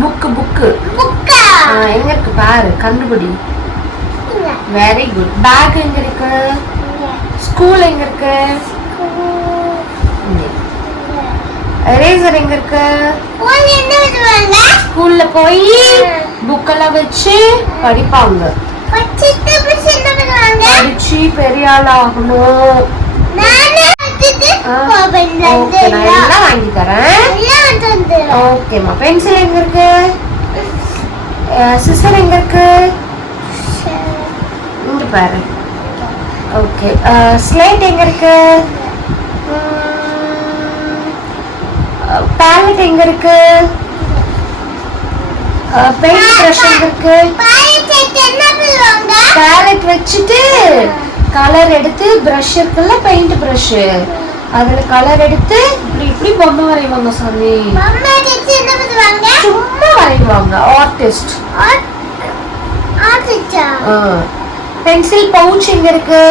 Book எங்க இருக்கு பாரு, கண்டுபிடி. Very good. பேக் எங்க இருக்கு? ஸ்கூல் எங்க இருக்கு? எரேசர் எங்க இருக்கு? ஸ்கூல்ல போய் புக்கெல்லாம் வச்சு படிப்பாங்க. படிச்சு பெரிய ஆள் ஆகணும். எல்லாம் வாங்கி தரேன். ஓகேம்மா. பென்சில் எங்க இருக்கு? சிசர் எங்க இருக்கு? இங்க பாரு. ஓகே. ஸ்லேட் எங்க இருக்கு? பேலட் எங்க இருக்கு? பெயிண்ட் பிரஷ் எங்க இருக்கு? பேலட் வச்சுட்டு கலர் எடுத்து பிரஷ் இருக்குல்ல, பெயிண்ட் பிரஷ், அதுல கலர் எடுத்து இப்படி இப்படி பொம்மை வரைவாங்க சாமி. சும்மா வரைவாங்க. ஆர்டிஸ்ட். பென்சில் பவுச் எங்க இருக்கு?